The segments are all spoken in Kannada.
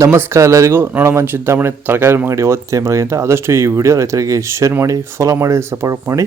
ನಮಸ್ಕಾರ ಎಲ್ಲರಿಗೂ. ನೋಡೋಣ ಚಿಂತಾಮಣಿ ತರಕಾರಿ ಅಂಗಡಿ ಅಂತ ಆದಷ್ಟು ಈ ವಿಡಿಯೋ ರೈತರಿಗೆ ಶೇರ್ ಮಾಡಿ, ಫಾಲೋ ಮಾಡಿ, ಸಪೋರ್ಟ್ ಮಾಡಿ.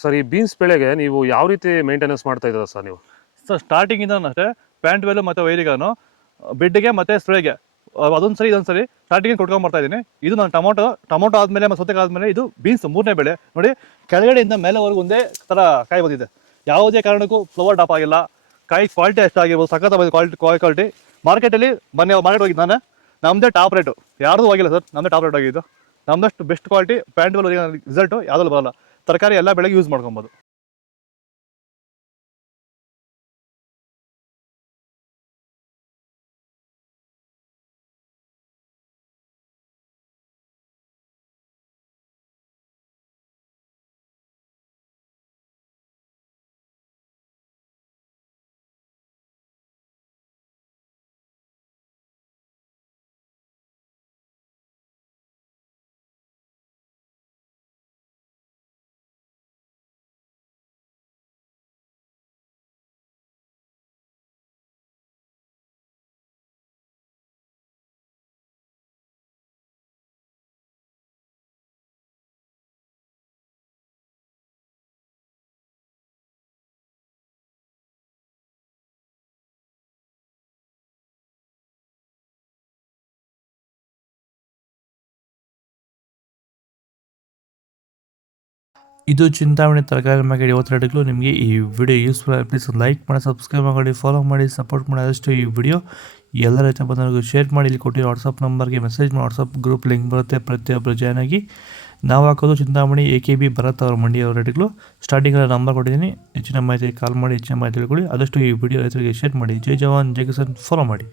ಸರ್, ಈ ಬೀನ್ಸ್ ಬೆಳೆಗೆ ನೀವು ಯಾವ ರೀತಿ ಮೇಂಟೆನೆನ್ಸ್ ಮಾಡ್ತಾ ಇದ್ದೀರಾ ಸರ್ ನೀವು? ಸರ್ ಸ್ಟಾರ್ಟಿಂಗಿಂದ ಅಷ್ಟೇ ಪ್ಯಾಂಟ್ ವೆಲ್ ಮತ್ತು ವೈರಿಗಾನು ಬೆಡ್ಗೆ ಮತ್ತು ಸ್ಪ್ರೇಗೆ ಅದೊಂದು ಸರಿ ಇದೊಂದು ಸರಿ ಸ್ಟಾರ್ಟಿಂಗ್ ಕೊಟ್ಕೊಂಡ್ಬರ್ತಾ ಇದ್ದೀನಿ. ಇದು ನಾನು ಟೊಮೊಟೊ ಆದಮೇಲೆ ಮತ್ತು ಸೌತೆಕಾಯಿ ಆದಮೇಲೆ ಇದು ಬೀನ್ಸ್ ಮೂರನೇ ಬೆಳೆ. ನೋಡಿ, ಕೆಳಗಡೆಯಿಂದ ಮೇಲೆವರೆಗೂ ಒಂದೇ ಥರ ಕಾಯಿ ಬಂದಿದೆ. ಯಾವುದೇ ಕಾರಣಕ್ಕೂ ಫ್ಲವರ್ ಟಾಪ್ ಆಗಿಲ್ಲ. ಕಾಯಿ ಕ್ವಾಲಿಟಿ ಎಷ್ಟಾಗಿರ್ಬೋದು, ಸಖತ್ ಕ್ವಾಲಿಟಿ. ಮಾರ್ಕೆಟಲ್ಲಿ ಮಾರ್ಕೆಟ್ ಹೋಗಿದ್ದು ನಾನು, ನಮ್ಮದೇ ಟಾಪ್ ರೇಟು, ಯಾರ್ದು ಹೋಗಿಲ್ಲ ಸರ್, ನಮ್ಮದೇ ಟಾಪ್ ರೇಟ್ ಆಗಿದ್ದು. ನಮ್ಮದಷ್ಟು best quality pant well result ಯಾವುದಲ್ಲೂ ಬರಲ್ಲ. ತರಕಾರಿ ಎಲ್ಲ ಬೆಳೆಗೆ ಯೂಸ್ ಮಾಡ್ಕೊಬೋದು. ಇದು ಚಿಂತಾಮಣಿ ತರಕಾರಿ ಮಾರ್ಕೆಟ್ ರೇಟ್ಗಳು. ನಿಮಗೆ ಈ ವಿಡಿಯೋ ಯೂಸ್ಫುಲ್ ಆಗಿ ಪ್ಲೀಸ್ ಲೈಕ್ ಮಾಡಿ, ಸಬ್ಸ್ಕ್ರೈಬ್ ಮಾಡಿ, ಫಾಲೋ ಮಾಡಿ, ಸಪೋರ್ಟ್ ಮಾಡಿ. ಆದಷ್ಟು ಈ ವಿಡಿಯೋ ಎಲ್ಲ ರೈತ ಬಂದವರಿಗೂ ಶೇರ್ ಮಾಡಿ. ಇಲ್ಲಿ ಕೊಟ್ಟಿರೋ ವಾಟ್ಸಪ್ ನಂಬರ್ಗೆ ಮೆಸೇಜ್ ಮಾಡಿ, ವಾಟ್ಸಪ್ ಗ್ರೂಪ್ ಲಿಂಕ್ ಬರುತ್ತೆ, ಪ್ರತಿಯೊಬ್ಬರು ಜಾಯ್ನ್ ಆಗಿ. ನಾವು ಹಾಕೋದು ಚಿಂತಾಮಣಿ AKB ಭರತ್ ಅವರ ಮಂಡಿ ಅವರ ರೇಟ್ಗಳು. ಸ್ಟಾರ್ಟಿಂಗಲ್ಲಿ ನಂಬರ್ ಕೊಟ್ಟಿದ್ದೀನಿ, ಹೆಚ್ಚಿನ ಮಾಹಿತಿ ಕಾಲ್ ಮಾಡಿ, ಹೆಚ್ಚಿನ ಮಾಹಿತಿ ತಿಳ್ಕೊಳ್ಳಿ. ಆದಷ್ಟು ಈ ವಿಡಿಯೋ ರೈತರಿಗೆ ಶೇರ್ ಮಾಡಿ. ಜೈ ಜವಾನ್, ಜೈ ಕಿಸಾನ್, ಫಾಲೋ ಮಾಡಿ.